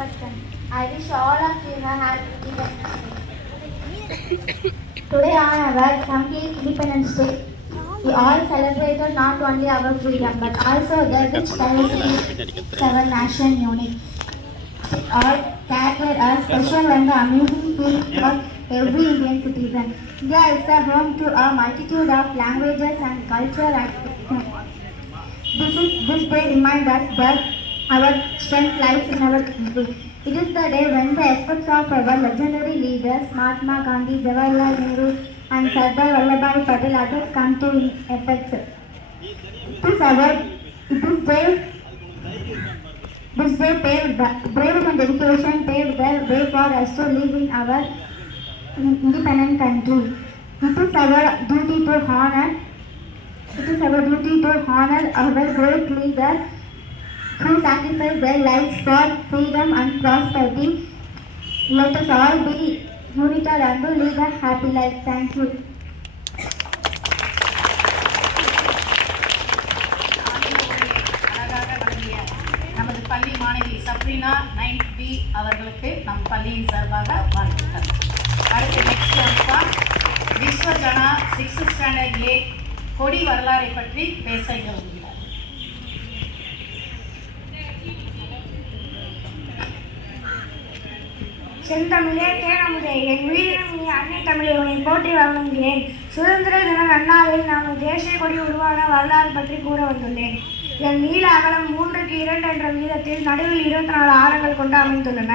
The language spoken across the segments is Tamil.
Namaskar. I wish all of you a happy Independence Day. Today on our complete Independence Day, we all celebrated not only our freedom but also the rich diversity seven nation unit. It all carried a special and amazing feeling for every Indian citizen. India is a home to a multitude of languages and culture and this is this day reminds us that our strength lies in our country. It is the day when the efforts of our legendary leaders Mahatma Gandhi, Jawaharlal Nehru, and Sardar Vallabhbhai Patel others come to effect. It is our it is day this day paved the bravery and dedication paved the way for us to live in our independent country. It is our duty to honor it is our duty to honor our great leaders who sacrificed their lives for freedom and prosperity. Let us all be united and live a happy life. Thank you. நமது பள்ளி மாணவி சப்ரினா நைன்த் பி அவர்களுக்கு நம் பள்ளியின் சார்பாக வாழ்த்துக்கள் அடுத்து நெக்ஸ்ட் அப்பா விஸ்வஜனா சிக்ஸ்த் ஸ்டாண்டர்ட் ஏ கொடி வரலாறை பற்றி பேச செந்தமிழே தேனமுதே என் உயிரினும் நீ அன்னை தமிழை உன்னை போற்றி வழங்குகிறேன் சுதந்திர தின நன்னாளில் நாம் தேசிய கொடி உருவான வரலாறு பற்றி கூற வந்துள்ளேன். இதன் நீள அகலம் மூன்றுக்கு இரண்டு என்ற விகிதத்தில் நடுவில் இருபத்தி நாலு ஆரங்கள் கொண்டு அமைந்துள்ளன.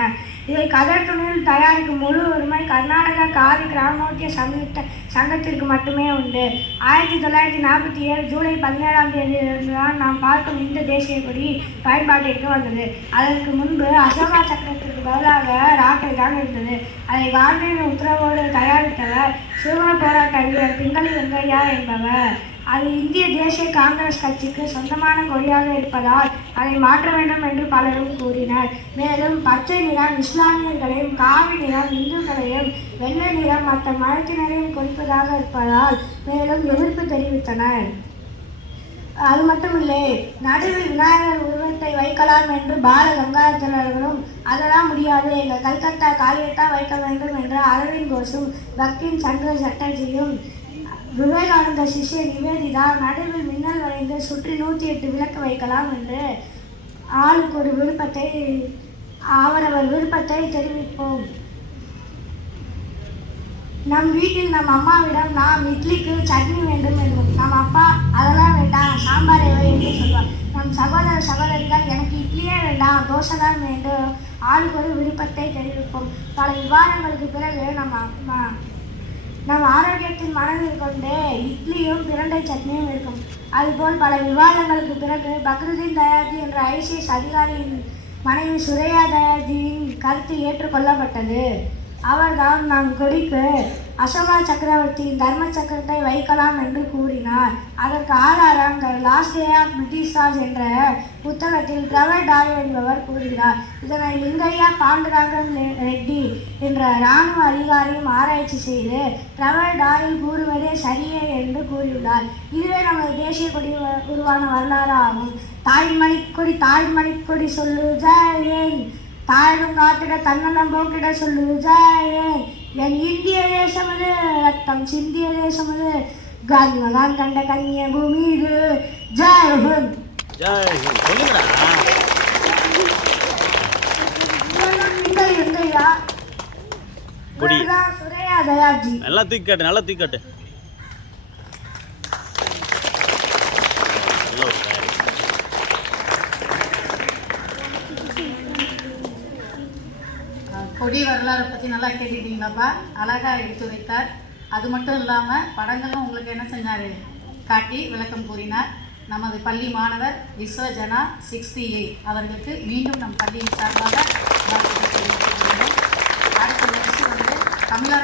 இதை கதர் துணியில் தயாரிக்கும் முழு உரிமை கர்நாடகா காதி கிராமோத்திய சங்கத்த சங்கத்திற்கு மட்டுமே உண்டு. ஆயிரத்தி தொள்ளாயிரத்தி நாற்பத்தி ஏழு ஜூலை பதினேழாம் தேதியிலிருந்துதான் நாம் பார்க்கும் இந்த தேசிய கொடி பயன்பாட்டிற்கு வந்தது. அதற்கு முன்பு அசோகா சக்கரத்திற்கு பதிலாக ராக்கெட் தான் இருந்தது. அதை காந்தியின் உத்தரவோடு தயாரித்தவர் சுதந்திர போராட்ட வீரர் பிங்களி வெங்கையா என்பவர். அது இந்திய தேசிய காங்கிரஸ் கட்சிக்கு சொந்தமான கொடியாக இருப்பதால் அதை மாற்ற வேண்டும் என்று பலரும் கூறினர். மேலும் பச்சை நிறம் இஸ்லாமியர்களையும் காவி நிறம் இந்துக்களையும் வெள்ளை நிறம் மற்ற மதத்தினரையும் குறிப்பதாக இருப்பதால் மேலும் எதிர்ப்பு தெரிவித்தனர். அது மட்டுமில்லை நடுவில் விநாயகர் உருவத்தை வைக்கலாம் என்று பால கங்காதரர்களும் அதெல்லாம் முடியாது எங்கள் கல்கத்தா காளியத்தான் வைக்க வேண்டும் என்று அரவிந்த் கோஷும் பக்தின் சங்கர் சட்டர்ஜியும் விவேகானந்த சிஷ்ய நிவேதிதா நடுவில் மின்னல் வளைந்து சுற்றி நூற்றி எட்டு விளக்கு வைக்கலாம் என்று ஆளுக்கு ஒரு விருப்பத்தை அவரவர் விருப்பத்தை தெரிவிப்போம். நம் வீட்டில் நம் அம்மாவிடம் நாம் இட்லிக்கு சட்னி வேண்டும் என்றும் நம் அப்பா அதெல்லாம் வேண்டாம் சாம்பார் எவை என்று சொல்வார். நம் சகோதர சகோதரிகள் எனக்கு இட்லியே வேண்டாம் தோசை தான் வேண்டும் ஆளுக்கு ஒரு விருப்பத்தை தெரிவிப்போம். பல விவாதங்களுக்கு பிறகு நம்ம ம- நம் ஆரோக்கியத்தின் மனதில் கொண்டே இட்லியும் பிரண்டை சட்னியும் இருக்கும். அதுபோல் பல விவாதங்களுக்கு பிறகு பக்ருதீன் தயாஜி என்ற ஐசிஎஸ் அதிகாரியின் மனைவி சுரேயா தயாஜியின் கருத்து ஏற்றுக்கொள்ளப்பட்டது. அவர்தான் நம் குறிப்பு. அசோகா சக்கரவர்த்தியின் தர்ம சக்கரத்தை வைக்கலாம் என்று கூறினார். அதற்கு ஆதாரம் த லாஸ்ட் டே ஆஃப் என்ற புத்தகத்தில் பிரவர் டாய் என்பவர் கூறுகிறார். இதனை லிங்கையா பாண்டுரங்கம் ரெட்டி என்ற இராணுவ அதிகாரியும் ஆராய்ச்சி செய்து பிரவர் டாயில் கூறுவதே சரியே என்று கூறியுள்ளார். இதுவே நமது தேசிய கொடி உருவான வரலாறு ஆகும். தாய்மணிக்கொடி தாய்மணிக்கொடி சொல்லு ஏன்? தாழும் காத்திட தன்னலம் போக்கிட சொல்லு ஜெயன் என் இந்திய தேசமது ரத்தம் சிந்திய தேசமது கன்மகான் கண்ட கன்னிய பூமி இது ஜெய் ஹிந்த். ஜெய் ஹிந்த். சொல்லுங்கடா. நல்லா தூக்கி காட்டு நல்லா தூக்கி காட்டு நல்ல ஒரு தயாரி. அஹ் கொடி வரலாறை பற்றி நல்லா கேட்டுக்கிட்டீங்களாப்பா அழகாக எடுத்துரைத்தார் அது மட்டும் இல்லாமல் படங்களும் உங்களுக்கு என்ன செஞ்சார்? காட்டி விளக்கம் கூறினார். நமது பள்ளி மாணவர் விஸ்வஜனா சிக்ஸ்டி எயிட் அவர்களுக்கு மீண்டும் நம் பள்ளியின் சார்பாக அடுத்த வந்து தமிழர்